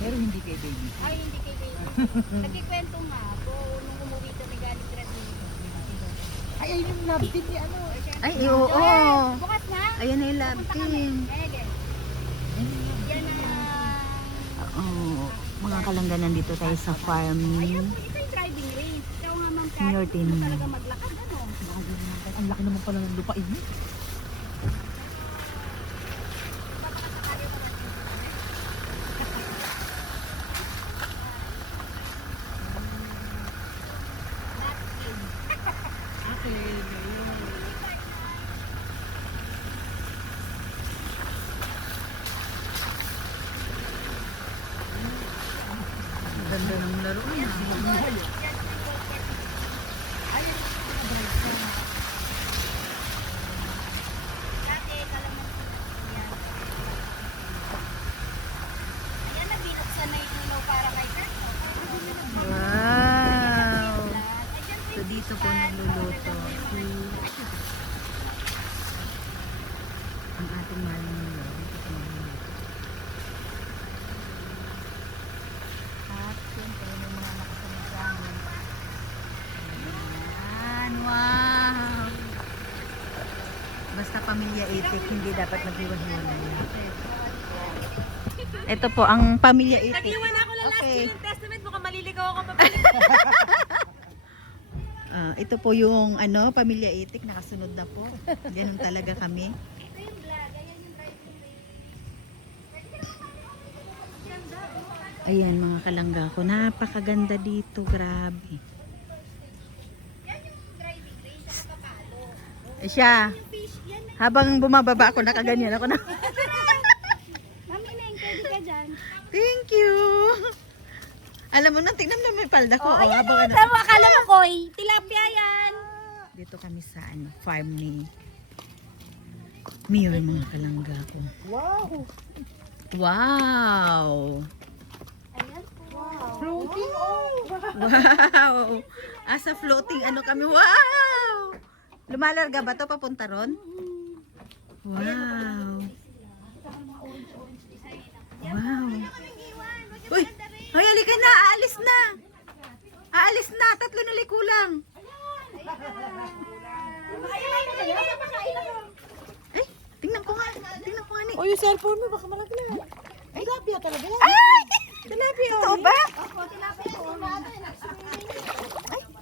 Pero hindi kay baby. Ay, hindi kay baby. Nagkikwento nga ako nung umuwi kami galing graduation. Ay, ayun yung love team ni ano. Ay, oo. Bukas na. Ayan na yung love Punta kami. team. Yan na. Oo. Mga kalangganan dito tayo sa farm Ayun ni po, ito yung driving range. Ikaw nga ma'am Kat, Senior hindi team. mo talaga maglakad, ano? Ang laki naman pala ng lupain niyo. ganda ng laro niya. Dati, kalamansi. Ayan. Ayan, nabinuksan na yung ilaw para kay Kat. Wow! So dito po nagluluto ang ating mahal na nilo. Dito po nagluluto. At siyempre may mga nakasunod sa amin. Ayan, wow! Basta pamilya itik, hindi dapat maghiwa-hiwalay. Ito po ang pamilya itik. Nag-iwan ako lang last Okay. New Testament, mukhang maliligaw ako pa. Ito po yung ano, pamilya itik, nakasunod na po. Ganun talaga kami. Ito yung vlog. Ayan yung driving range. Ayan mga kalangga ko, napakaganda dito, grabe. Yan yung driving range. Nakapapalo. Siya, Yung fish, yan na. habang bumababa ako, nakaganyan ako na. Mami Neng, pwede ka dyan. Thank you! Alam mo nang tingnan mo may palda ko. Ayan habang ano. tama. Akala mo, Koy. Tilapia yan. Dito kami sa ano, farm ni Mio, mga kalangga ko. Wow! Wow! Ayan po. Floating oh! Wow! Asa floating ano kami. Wow! Lumalarga ba to papunta ron? Wow! Wow! Uy! Hoy, halika na! Aalis na! Aalis na! 3 na likulang! Eh, tingnan ko nga. Tingnan ko nga ni. Oh, yung cellphone mo baka malaglag. Ay, tilapia talaga yan. Ay! Tilapia! Totoo ba? Opo, tilapia po.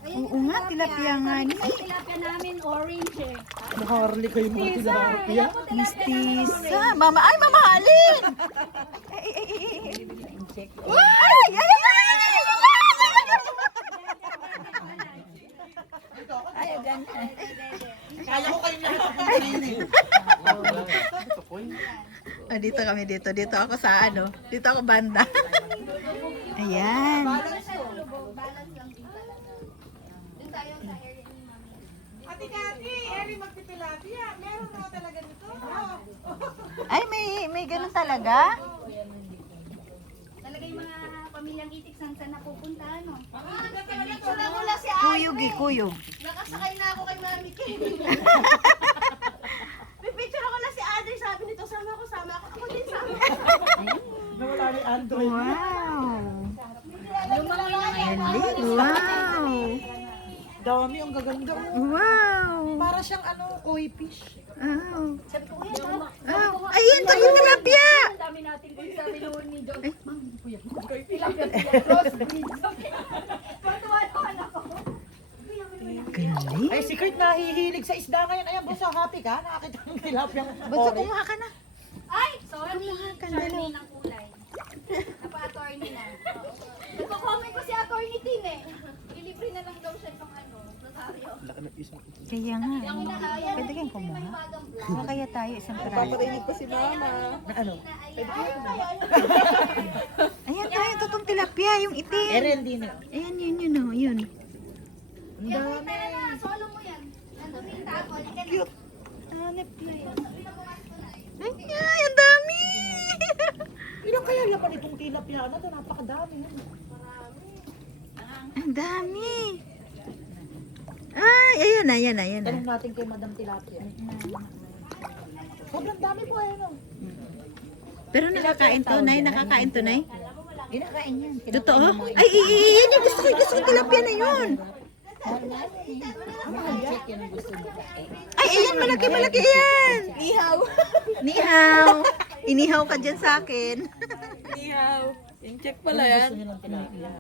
Oo nga, tilapia nga ni. Ay, tilapia namin, orange eh. Nakaharli kayo mga tilapia. Mistisa. Mama, ay, mamahalin! Ay, ay, ay, ay, ay. Ay, ay, ay, ay, ganda. Kaya ko kayo nakakapunta eh. Dito kami dito. Dito ako sa ano. Dito ako banda. Ayan. Balance lang din talaga. Doon tayo sa area ni Mami. Ate Kati, Eri magpipilapia. Meron na talaga nito. Ay, may ganun talaga? Talaga yung mga pamilyang itik saan napupunta, no? Kuyog eh, kuyog. Nakasakay na ako kay Mami Kim. May picture ako na si Adri. Sabi nito, sama ako. Ako din sama. Nawala ni Android. Wow. Lumangoy na ngayon. Galing. Wow. Dami, ang gaganda. Wow. Para siyang ano, koi fish. Wow. Wow. Ayun, tatlong tilapia. Ang dami natin kung sabi noon ni John. Ay. Ma'am, hindi po yan. Tilapia po yan. Crossbreed. Patuwa-tuwa ako. Galing. Ay, secret nahihilig sa isda ngayon. Ayan, boss, happy ka? Nakakita ng tilapia. Basta kumuha ka na. Ay! Sorry. Charmaine ng kulay. Napa-attorney na. Nagko-comment ko si attorney Tin eh. Ilibre na lang daw siya ng ano, Rosario. Kaya nga. Ang inahaya. Pwede kayong kumuha. Magang vlog. Kuha kaya tayo isang piraso. Paparinig pa si mama. Na ano? Ayan tayo, totoong tilapia, yung itim. Eren din eh. Ayan, yun, oh, yun. Ang dami. Solo mo yan. Nandun yung tako. Cute. Hanap yun. Ay, ang dami! Ilang kaya laman itong tilapia na ito? Napakadami. Ang dami! Ay, ayan. Tanong natin kay Madam Tilapia. Sobrang dami po, ayun o. Pero nakakain to, Nay. Nakakain to, Nay. Kinakain yan. Totoo? Ay, yan yung gusto ko tilapia na yun. Chicken ang gusto mo. Ay, ayan, malaki yan. Nihaw. Nihaw. Inihaw ka dyan sa akin. Nihaw. Yung check Gusto nilang tilapia.